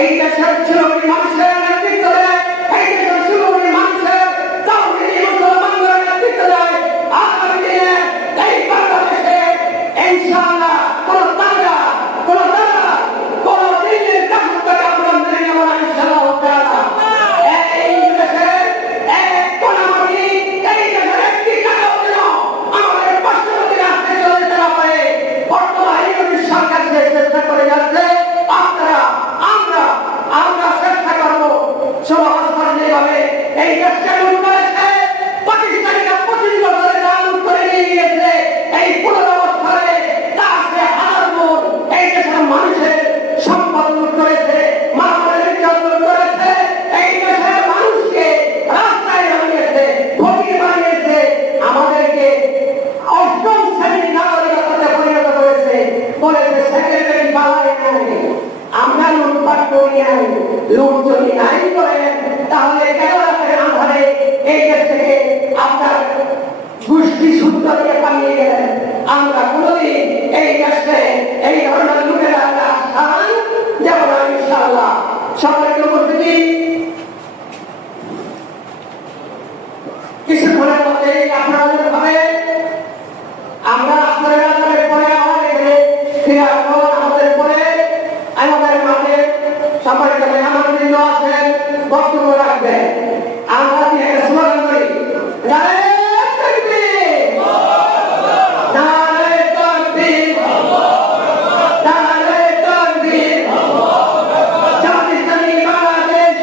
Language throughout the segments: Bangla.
এই দেশের শিরোমণি মানুষের নেতৃত্ব দেয়, এই দেশের শিরোমণি মানুষের তাওহীদি মুসলমানদের নেতৃত্ব দেয়। আগামী দিনে এই বাংলাদেশে ইনশাআল্লাহ কোন দাঙ্গা, কোন দিল্লির দাসত্বকে আমরা মেনে নেব না ইনশাআল্লাহ তাআলা। এই দেশের এক কোনামণি, এই দেশের একটি টাকাও যেন আমাদের পার্শ্ববর্তী রাষ্ট্রে চলে যেতে না পারে। বর্তমান ইউনিট সরকার যে চেষ্টা করে যাচ্ছে, আমরা চেষ্টা করবো সমাজভাবে এই দেশকে লুট করেছে পাকিস্তানিরা 25 বছরে যা লুট করে নিয়ে গিয়েছে, এই পুনরবস্থানে তার যে হাজার গুণ এই দেশের মানুষের সম্পদ লুট করেছে, মানবের ইজ্জত লুট করেছে, এই দেশের মানুষকে রাস্তায় নামিয়েছে, ফকির বানিয়েছে, আমাদেরকে অষ্টম শ্রেণীর নাগরিকতাতে পরিণত করেছে, বলেছে সেক্রেটারি পালায় নাই। আমরা লুটপাট করি নাই, লুট যদি নাই করেন তাহলে কেন রাতের আধারে এই দেশ থেকে আপনার গোষ্ঠী সূত্র দিয়ে পালিয়ে গেলেন? আমরা কোনোদিন এই দেশে এই ধরনের লুটের স্থান যাব না ইনশাআল্লাহ। সকলের উপস্থিতি, কিছুক্ষণের মধ্যে আপনারা ভাবে আমরা আপনাদের আদালতের পরে আবার এখানে ফিরে আসবো। আমাদের পরে আমাদের মাঠে সম্মানিত মেহমানবৃন্দ আছেন, বক্তব্য রাখবেন। আমরা দিয়ে স্লোগান করি, নারে তাকবীর, নারে তাকবীর, নারে তাকবীর, জামাত ইসলামী বাংলাদেশ,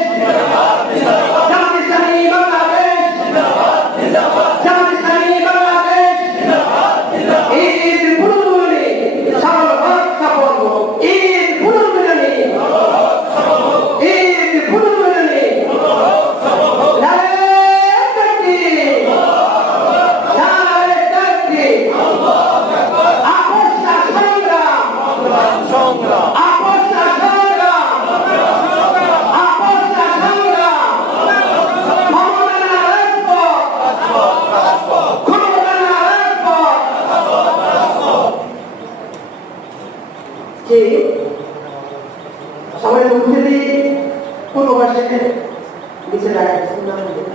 জামাত ইসলামী বাংলাদেশ, জামাত ইসলামী বাংলাদেশ। ঈদ পুরোপুরি সফল হোক, সফল হোক। ঈদ পুরোপুরি, ঈদ পুরোপুরি। নারে তাকবীর, নারে তাকবীর। আপোষটা সংগ্রাম, আপোষটা সংগ্রাম, আপোষটা সংগ্রাম। ক্ষমতা না রাজপথ, ক্ষমতা না রাজপথ। জি, সবাই উপস্থিতি পূর্ববাসে